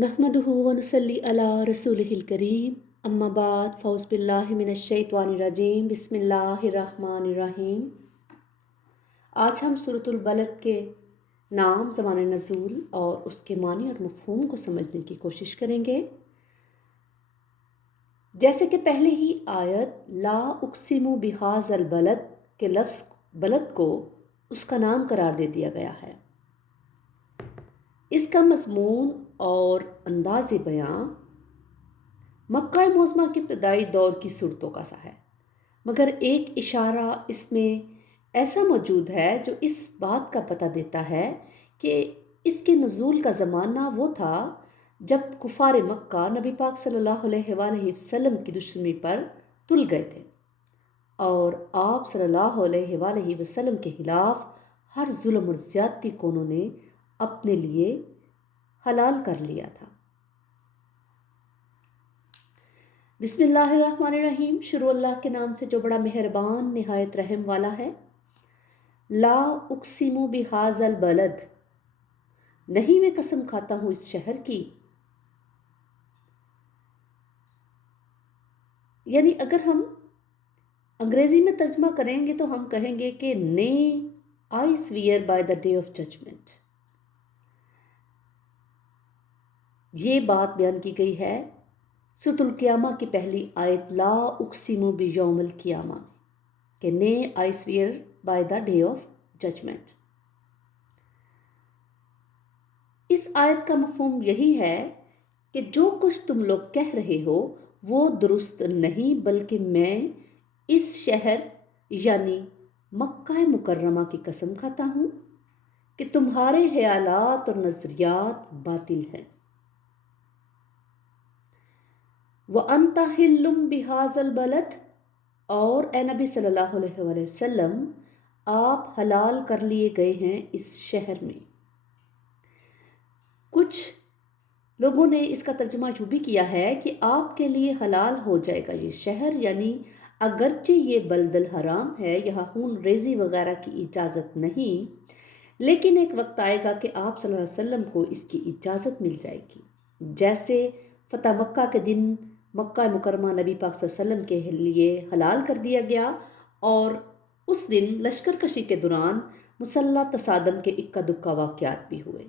نحمده ونصلي على رسوله الكريم اما بعد فاعوذ باللہ من الشیطان الرجیم بسم اللہ الرحمن الرحیم۔ آج ہم سورۃ البلد کے نام، زمان نزول اور اس کے معنی اور مفہوم کو سمجھنے کی کوشش کریں گے۔ جیسے کہ پہلے ہی آیت لا اقسم بہذا البلد کے لفظ بلد کو اس کا نام قرار دے دیا گیا ہے۔ اس کا مضمون اور انداز بیاں مکہ معظمہ کے ابتدائی دور کی صورتوں کا سا ہے، مگر ایک اشارہ اس میں ایسا موجود ہے جو اس بات کا پتہ دیتا ہے کہ اس کے نزول کا زمانہ وہ تھا جب کفار مکہ نبی پاک صلی اللہ علیہ وآلہ وسلم کی دشمنی پر تل گئے تھے اور آپ صلی اللہ علیہ وآلہ وسلم کے خلاف ہر ظلم اور زیادتی کو انہوں نے اپنے لیے حلال کر لیا تھا۔ بسم اللہ الرحمن الرحیم، شروع اللہ کے نام سے جو بڑا مہربان نہایت رحم والا ہے۔ لا اقسم بہذا البلد، نہیں میں قسم کھاتا ہوں اس شہر کی۔ یعنی اگر ہم انگریزی میں ترجمہ کریں گے تو ہم کہیں گے کہ نے I swear by the day of judgement. یہ بات بیان کی گئی ہے سورۃ القیامہ کی پہلی آیت لا اقسم بیوم القیامہ کہ نے I swear by the day of judgement. اس آیت کا مفہوم یہی ہے کہ جو کچھ تم لوگ کہہ رہے ہو وہ درست نہیں، بلکہ میں اس شہر یعنی مکہ مکرمہ کی قسم کھاتا ہوں کہ تمہارے خیالات اور نظریات باطل ہیں۔ وَأَنْتَ حِلٌّ بِهَذَا الْبَلَدِ، اور اے نبی صلی اللہ علیہ وآلہ وسلم آپ حلال کر لیے گئے ہیں اس شہر میں۔ کچھ لوگوں نے اس کا ترجمہ یوں بھی کیا ہے کہ آپ کے لیے حلال ہو جائے گا یہ شہر، یعنی اگرچہ یہ بلد الحرام ہے، یہاں خون ریزی وغیرہ کی اجازت نہیں، لیکن ایک وقت آئے گا کہ آپ صلی اللہ علیہ وسلم کو اس کی اجازت مل جائے گی۔ جیسے فتح مکہ کے دن مکہ مکرمہ نبی پاک صلی اللہ علیہ وسلم کے لیے حلال کر دیا گیا، اور اس دن لشکر کشی کے دوران مسلح تصادم کے اکا دکا واقعات بھی ہوئے۔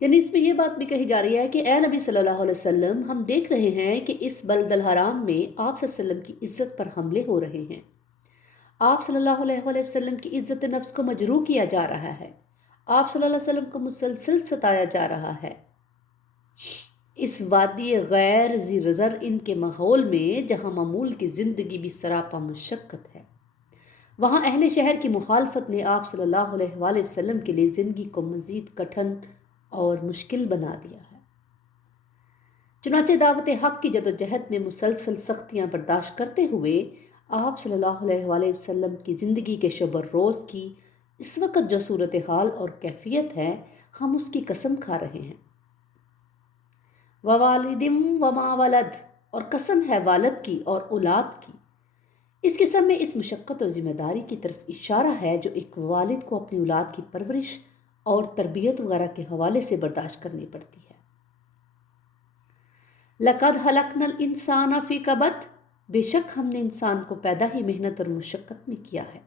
یعنی اس میں یہ بات بھی کہی جا رہی ہے کہ اے نبی صلی اللہ علیہ وسلم، ہم دیکھ رہے ہیں کہ اس بلد الحرام میں آپ صلی اللہ علیہ وسلم کی عزت پر حملے ہو رہے ہیں، آپ صلی اللہ علیہ وآلہ وسلم کی عزت نفس کو مجروح کیا جا رہا ہے، آپ صلی اللہ علیہ وسلم کو مسلسل ستایا جا رہا ہے۔ اس وادی غیر ذی زرع کے ماحول میں جہاں معمول کی زندگی بھی سراپا مشقت ہے، وہاں اہل شہر کی مخالفت نے آپ صلی اللہ علیہ وآلہ وسلم کے لیے زندگی کو مزید کٹھن اور مشکل بنا دیا ہے۔ چنانچہ دعوت حق کی جدوجہد میں مسلسل سختیاں برداشت کرتے ہوئے آپ صلی اللہ علیہ وآلہ وسلم کی زندگی کے شب و روز کی اس وقت جو صورتحال اور کیفیت ہے، ہم اس کی قسم کھا رہے ہیں۔ وَوَالِدٍ وَمَا وَلَدَ، اور قسم ہے والد کی اور اولاد کی۔ اس قسم میں اس مشقت اور ذمہ داری کی طرف اشارہ ہے جو ایک والد کو اپنی اولاد کی پرورش اور تربیت وغیرہ کے حوالے سے برداشت کرنی پڑتی ہے۔ لَقَدْ خَلَقْنَا الْإِنسَانَ فِي كَبَدٍ، بے شک ہم نے انسان کو پیدا ہی محنت اور مشقت میں کیا ہے۔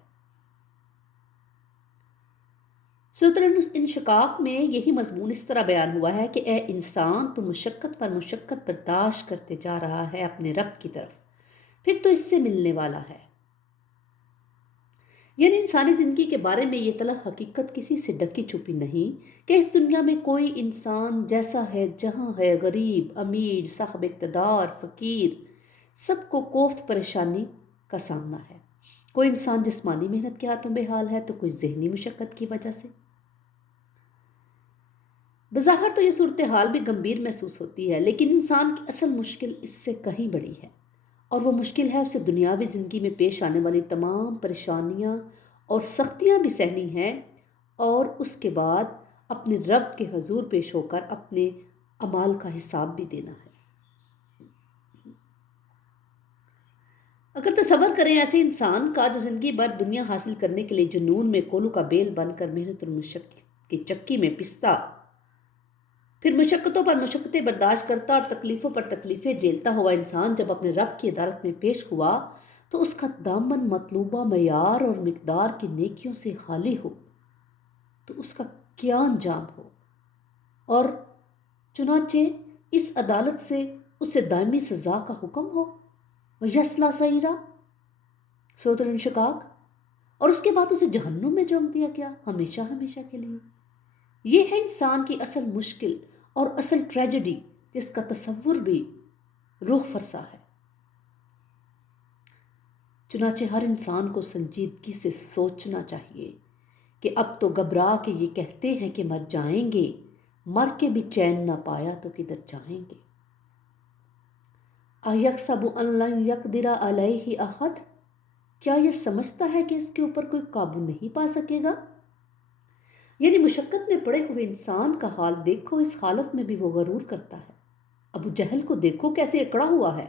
سورۃ الانشقاق میں یہی مضمون اس طرح بیان ہوا ہے کہ اے انسان، تو مشقت پر مشقت برداشت کرتے جا رہا ہے اپنے رب کی طرف، پھر تو اس سے ملنے والا ہے۔ یعنی انسانی زندگی کے بارے میں یہ تلخ حقیقت کسی سے ڈکی چھپی نہیں کہ اس دنیا میں کوئی انسان جیسا ہے جہاں ہے، غریب، امیر، صاحب اقتدار، فقیر، سب کو کوفت پریشانی کا سامنا ہے۔ کوئی انسان جسمانی محنت کے ہاتھوں بحال ہے تو کوئی ذہنی مشقت کی وجہ سے۔ بظاہر تو یہ صورتحال بھی گمبھیر محسوس ہوتی ہے، لیکن انسان کی اصل مشکل اس سے کہیں بڑی ہے، اور وہ مشکل ہے اسے دنیاوی زندگی میں پیش آنے والی تمام پریشانیاں اور سختیاں بھی سہنی ہیں، اور اس کے بعد اپنے رب کے حضور پیش ہو کر اپنے اعمال کا حساب بھی دینا ہے۔ اگر تصور کریں ایسے انسان کا جو زندگی بھر دنیا حاصل کرنے کے لیے جنون میں کولو کا بیل بن کر محنت اور مشقت کی چکی میں پستا، پھر مشقتوں پر مشقتیں برداشت کرتا اور تکلیفوں پر تکلیفیں جھیلتا ہوا انسان جب اپنے رب کی عدالت میں پیش ہوا تو اس کا دامن مطلوبہ معیار اور مقدار کی نیکیوں سے خالی ہو تو اس کا کیا انجام ہو، اور چنانچہ اس عدالت سے اسے دائمی سزا کا حکم ہو، وَيَصْلَىٰ سَعِيرًا، سورۃ الانشقاق، اور اس کے بعد اسے جہنم میں جھونک دیا گیا ہمیشہ ہمیشہ کے لیے۔ یہ ہے انسان کی اصل مشکل اور اصل ٹریجڈی، جس کا تصور بھی روح فرسا ہے۔ چنانچہ ہر انسان کو سنجیدگی سے سوچنا چاہیے کہ اب تو گھبرا کے یہ کہتے ہیں کہ مر جائیں گے، مر کے بھی چین نہ پایا تو کدھر جائیں گے۔ اَيَحْسَبُ أَن لَّن يَقْدِرَ عَلَيْهِ أَحَدٌ، کیا یہ سمجھتا ہے کہ اس کے اوپر کوئی قابو نہیں پا سکے گا؟ یعنی مشقت میں پڑے ہوئے انسان کا حال دیکھو، اس حالت میں بھی وہ غرور کرتا ہے۔ ابو جہل کو دیکھو کیسے اکڑا ہوا ہے،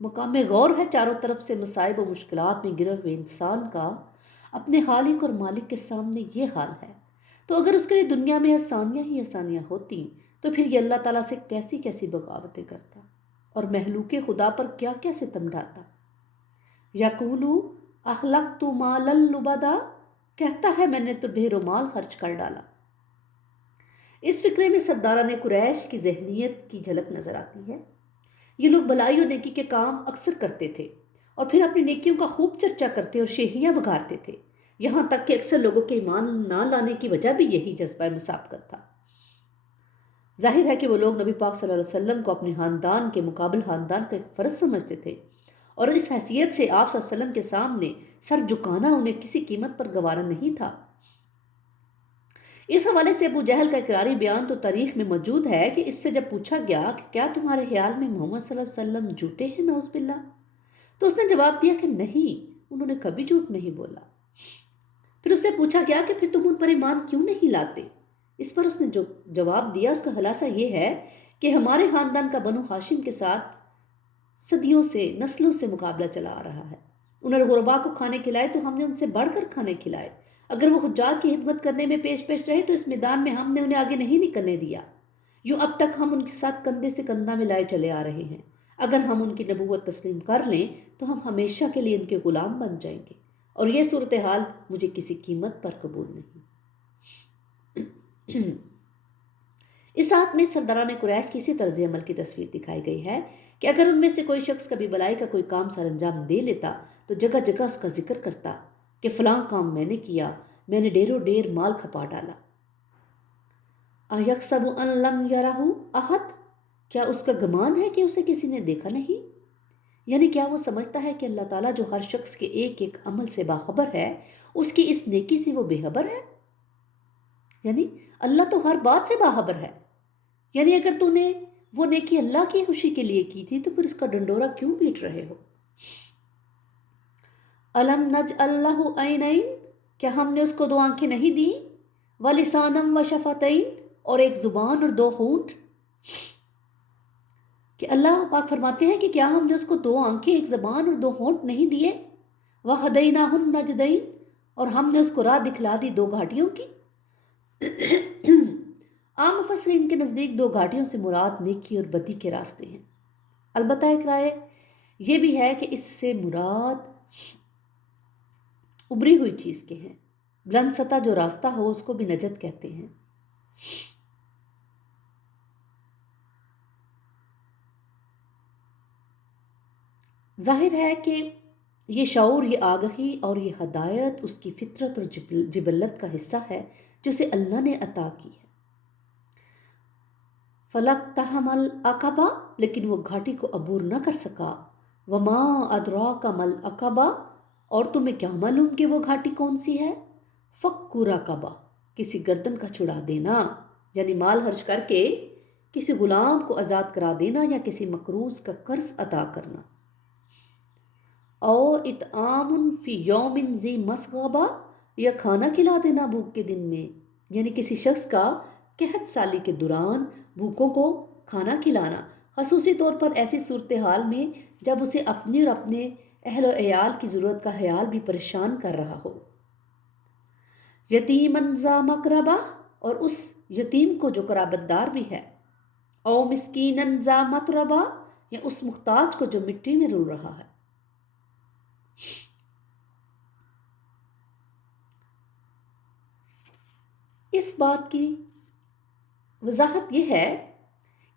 مقام غور ہے چاروں طرف سے مصائب و مشکلات میں گرے ہوئے انسان کا، اپنے خالق اور مالک کے سامنے یہ حال ہے۔ تو اگر اس کے لیے دنیا میں آسانیاں ہی آسانیاں ہوتی تو پھر یہ اللہ تعالیٰ سے کیسی کیسی بغاوتیں کرتا اور مخلوق خدا پر کیا کیا ستم ڈھاتا۔ یقولو اخلقت مالا لبدا، کہتا ہے میں نے تو ڈھیروں مال خرچ کر ڈالا۔ اس فقرے میں سرداران قریش کی ذہنیت کی جھلک نظر آتی ہے۔ یہ لوگ بلائی اور نیکی کے کام اکثر کرتے تھے اور پھر اپنی نیکیوں کا خوب چرچا کرتے اور شیخیاں بگارتے تھے، یہاں تک کہ اکثر لوگوں کے ایمان نہ لانے کی وجہ بھی یہی جذبہ مسابقت تھا۔ ظاہر ہے کہ وہ لوگ نبی پاک صلی اللہ علیہ وسلم کو اپنے خاندان کے مقابل خاندان کا ایک فرض سمجھتے تھے، اور اس حیثیت سے آپ صلی اللہ علیہ وسلم کے سامنے سر جھکانا انہیں کسی قیمت پر گوارا نہیں تھا۔ اس حوالے سے ابو جہل کا اقراری بیان تو تاریخ میں موجود ہے کہ اس سے جب پوچھا گیا کہ کیا تمہارے خیال میں محمد صلی اللہ علیہ وسلم جھوٹے ہیں نعوذ باللہ، تو اس نے جواب دیا کہ نہیں، انہوں نے کبھی جھوٹ نہیں بولا۔ پھر اس سے پوچھا گیا کہ پھر تم ان پر ایمان کیوں نہیں لاتے؟ اس پر اس نے جو جواب دیا اس کا خلاصہ یہ ہے کہ ہمارے خاندان کا بنو ہاشم کے ساتھ صدیوں سے نسلوں سے مقابلہ چلا آ رہا ہے۔ انہیں غربا کو کھانے کھلائے تو ہم نے ان سے بڑھ کر کھانے کھلائے، اگر وہ حجاج کی خدمت کرنے میں پیش رہے تو اس میدان میں ہم نے انہیں آگے نہیں نکلنے دیا، یوں اب تک ہم ان کے ساتھ کندھے سے کندھا ملائے چلے آ رہے ہیں۔ اگر ہم ان کی نبوت تسلیم کر لیں تو ہم ہمیشہ کے لیے ان کے غلام بن جائیں گے، اور یہ صورتحال مجھے کسی قیمت پر قبول نہیں۔ اس آیت میں سرداران قریش کی اسی طرز عمل کی تصویر دکھائی گئی ہے کہ اگر ان میں سے کوئی شخص کبھی بلائی کا کوئی کام سر انجام دے لیتا تو جگہ جگہ اس کا ذکر کرتا کہ فلاں کام میں نے کیا، میں نے ڈھیروں ڈھیر مال کھپا ڈالا۔ اَيَحْسَبُ أَن لَّمْ يَرَهُ أَحَدٌ، کیا اس کا گمان ہے کہ اسے کسی نے دیکھا نہیں؟ یعنی کیا وہ سمجھتا ہے کہ اللہ تعالیٰ جو ہر شخص کے ایک ایک عمل سے باخبر ہے، اس کی اس نیکی سے وہ بے خبر ہے؟ یعنی اللہ تو ہر بات سے باخبر ہے، یعنی اگر تو نے وہ نیکی اللہ کی خوشی کے لیے کی تھی تو پھر اس کا ڈنڈورا کیوں پیٹ رہے ہو؟ أَلَمْ نَجْعَل لَّهُ عَيْنَيْنِ، کیا ہم نے اس کو دو آنکھیں نہیں دی، وَلِسَانًا وَشَفَتَيْنِ، اور ایک زبان اور دو ہونٹ؟ کہ اللہ پاک فرماتے ہیں کہ کیا ہم نے اس کو دو آنکھیں، ایک زبان اور دو ہونٹ نہیں دیے؟ وَهَدَيْنَاهُ النَّجْدَيْنِ، اور ہم نے اس کو راہ دکھلا دی دو گھاٹیوں کی۔ عام مفسرین کے نزدیک دو گھاٹیوں سے مراد نیکی اور بدی کے راستے ہیں۔ البتہ ایک رائے یہ بھی ہے کہ اس سے مراد ابری ہوئی چیز کے ہیں، بلند سطح جو راستہ ہو اس کو بھی نجات کہتے ہیں۔ ظاہر ہے کہ یہ شعور، یہ آگہی اور یہ ہدایت اس کی فطرت اور جبلت کا حصہ ہے جسے اللہ نے عطا کی ہے۔ فَلَقْتَحَمَ الْعَقَبَةَ، لیکن وہ گھاٹی کو عبور نہ کر سکا۔ وَمَا أَدْرَاكَ مَا الْعَقَبَةُ، اور تمہیں کیا معلوم کہ وہ گھاٹی کون سی ہے؟ فَكُّ رَقَبَةٍ، کسی گردن کا چھڑا دینا، یعنی مال خرچ کر کے کسی غلام کو آزاد کرا دینا یا کسی مقروض کا قرض ادا کرنا۔ او اطعام فی یوم ذی مسغبہ، یا کھانا کھلا دینا بھوک کے دن میں، یعنی کسی شخص کا قحط سالی کے دوران بھوکوں کو کھانا کھلانا، خصوصی طور پر ایسی صورتحال میں جب اسے اپنی اور اپنے اہل و عیال کی ضرورت کا خیال بھی پریشان کر رہا ہو۔ یتیماً ذا مقربہ، اور اس یتیم کو جو قرابت دار بھی ہے، او مسکینن ذا متربہ، یا اس محتاج کو جو مٹی میں رول رہا ہے۔ اس بات کی وضاحت یہ ہے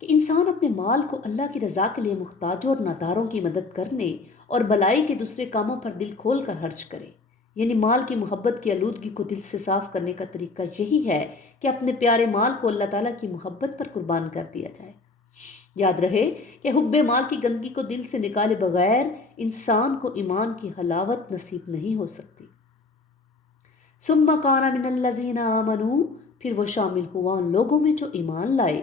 کہ انسان اپنے مال کو اللہ کی رضا کے لیے محتاجوں اور ناداروں کی مدد کرنے اور بلائی کے دوسرے کاموں پر دل کھول کر خرچ کرے۔ یعنی مال کی محبت کی آلودگی کو دل سے صاف کرنے کا طریقہ یہی ہے کہ اپنے پیارے مال کو اللہ تعالیٰ کی محبت پر قربان کر دیا جائے۔ یاد رہے کہ حب مال کی گندگی کو دل سے نکالے بغیر انسان کو ایمان کی حلاوت نصیب نہیں ہو سکتی۔ ثم کان من الذین آمنوا، پھر وہ شامل ہوا ان لوگوں میں جو ایمان لائے۔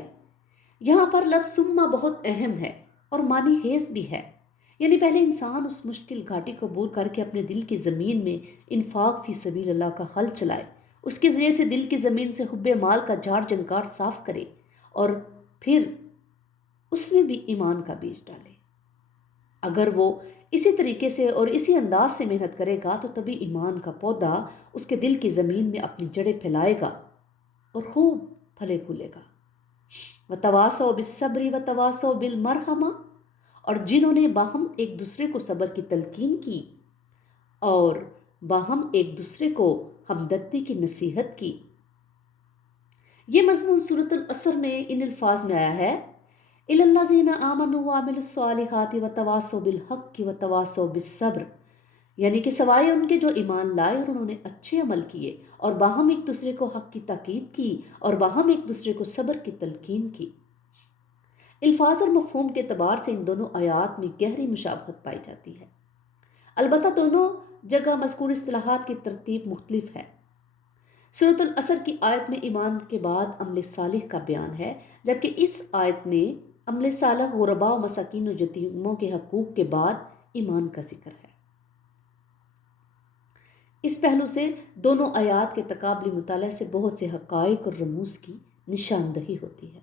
یہاں پر لفظ ثم بہت اہم ہے اور معنی خیز بھی ہے، یعنی پہلے انسان اس مشکل گھاٹی کو عبور کر کے اپنے دل کی زمین میں انفاق فی سبیل اللہ کا حل چلائے، اس کے ذریعے سے دل کی زمین سے حب مال کا جھاڑ جھنکار صاف کرے اور پھر اس میں بھی ایمان کا بیج ڈالے۔ اگر وہ اسی طریقے سے اور اسی انداز سے محنت کرے گا تو تبھی ایمان کا پودا اس کے دل کی زمین میں اپنی جڑیں پھیلائے گا اور خوب پھلے پھولے گا۔ وَتَوَاصَوْا بِالصَّبْرِ وَتَوَاصَوْا بِالْمَرْحَمَةِ، اور جنہوں نے باہم ایک دوسرے کو صبر کی تلقین کی اور باہم ایک دوسرے کو ہمدردی کی نصیحت کی۔ یہ مضمون سورۃ العصر میں ان الفاظ میں آیا ہے، إِلَّا الَّذِينَ آمَنُوا وَعَمِلُوا الصَّالِحَاتِ وَتَوَاصَوْا بِالْحَقِّ وَتَوَاصَوْا بِالصَّبْرِ، یعنی کہ سوائے ان کے جو ایمان لائے اور انہوں نے اچھے عمل کیے اور باہم ایک دوسرے کو حق کی تاکید کی اور باہم ایک دوسرے کو صبر کی تلقین کی۔ الفاظ اور مفہوم کے اعتبار سے ان دونوں آیات میں گہری مشابہت پائی جاتی ہے، البتہ دونوں جگہ مذکور اصطلاحات کی ترتیب مختلف ہے۔ سورۃ العصر کی آیت میں ایمان کے بعد عمل صالح کا بیان ہے، جبکہ اس آیت میں عمل صالح غرباء و مساکین و یتیموں کے حقوق کے بعد ایمان کا ذکر ہے۔ اس پہلو سے دونوں آیات کے تقابلی مطالعہ سے بہت سے حقائق اور رموز کی نشاندہی ہوتی ہے۔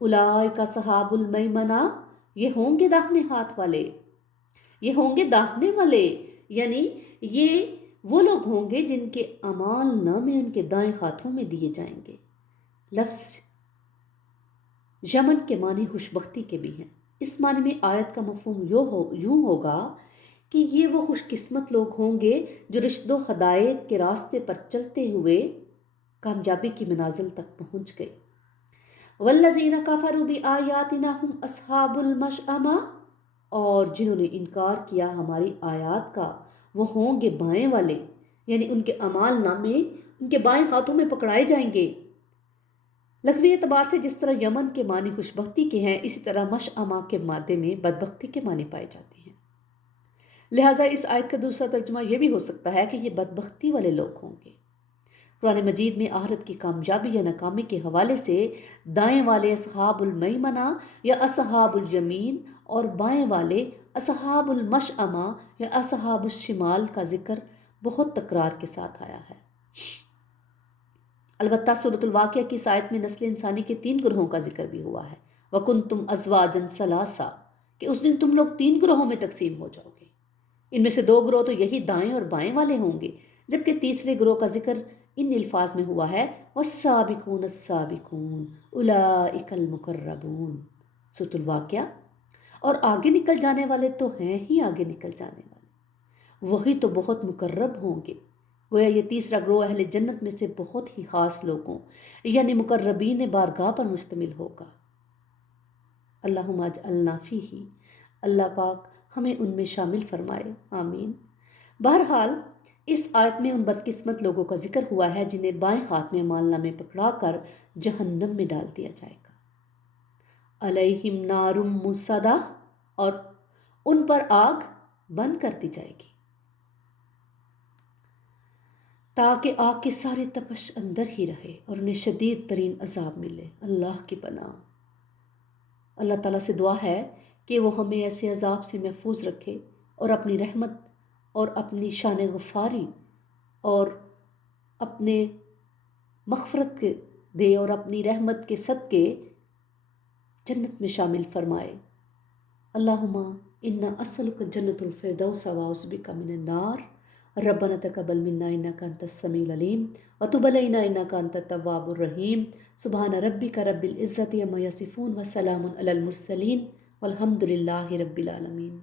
اولئک اصحاب المیمنہ، یہ ہوں گے داہنے ہاتھ والے، یہ ہوں گے داہنے والے، یعنی یہ وہ لوگ ہوں گے جن کے اعمال نامے ان کے دائیں ہاتھوں میں دیے جائیں گے۔ لفظ یمن کے معنی خوش بختی کے بھی ہیں۔ اس معنی میں آیت کا مفہوم یوں ہوگا کہ یہ وہ خوش قسمت لوگ ہوں گے جو رشد و ہدایت کے راستے پر چلتے ہوئے کامیابی کی منازل تک پہنچ گئے۔ والذین کفروا بآیاتنا ہم اصحاب المشأمہ، اور جنہوں نے انکار کیا ہماری آیات کا وہ ہوں گے بائیں والے، یعنی ان کے اعمال نامے ان کے بائیں ہاتھوں میں پکڑائے جائیں گے۔ لغوی اعتبار سے جس طرح یمن کے معنی خوش بختی کے ہیں، اسی طرح مشأمہ کے مادے میں بدبختی کے معنی پائے جاتے ہیں۔ لہٰذا اس آیت کا دوسرا ترجمہ یہ بھی ہو سکتا ہے کہ یہ بدبختی والے لوگ ہوں گے۔ قرآن مجید میں آخرت کی کامیابی یا ناکامی کے حوالے سے دائیں والے اصحاب المیمنہ یا اصحاب الیمین اور بائیں والے اصحاب المشأمہ یا اصحاب الشمال کا ذکر بہت تکرار کے ساتھ آیا ہے۔ البتہ سورۃ الواقعہ کی اس آیت میں نسل انسانی کے 3 گروہوں کا ذکر بھی ہوا ہے، وَكُنْتُمْ أَزْوَاجًا ثَلَاثًا، کہ اس دن تم لوگ 3 گروہوں میں تقسیم ہو جاؤ گے۔ ان میں سے 2 گروہ تو یہی دائیں اور بائیں والے ہوں گے، جبکہ تیسرے گروہ کا ذکر ان الفاظ میں ہوا ہے، وَالسَّابِقُونَ السَّابِقُونَ أُولَئِكَ الْمُقَرَّبُونَ، سورۃ الواقعہ۔ اور آگے نکل جانے والے تو ہیں ہی آگے نکل جانے والے، وہی تو بہت مقرب ہوں گے۔ گویا یہ تیسرا گروہ اہل جنت میں سے بہت ہی خاص لوگوں یعنی مقربین بارگاہ پر مشتمل ہوگا۔ اللہم اجعلنا فیہ، اللہ پاک ہمیں ان میں شامل فرمائے، آمین۔ بہرحال اس آیت میں ان بدقسمت لوگوں کا ذکر ہوا ہے جنہیں بائیں ہاتھ میں مال نامے پکڑا کر جہنم میں ڈال دیا جائے گا۔ علیہم نار مؤصدہ، اور ان پر آگ بند کر دی جائے گی تاکہ آگ کی ساری تپش اندر ہی رہے اور انہیں شدید ترین عذاب ملے۔ اللہ کی پناہ۔ اللہ تعالیٰ سے دعا ہے کہ وہ ہمیں ایسے عذاب سے محفوظ رکھے اور اپنی رحمت اور اپنی شان غفاری اور اپنے مغفرت کے دے اور اپنی رحمت کے صدقے جنت میں شامل فرمائے۔ اللہم انا اسألک جنت الفردوس واعوذ بک من النار ربنا تقبل منا انك انت السميع العليم وتب علينا انك انت التواب الرحيم سبحان ربك رب العزة عما يصفون وسلام على المرسلين والحمد لله رب العالمين.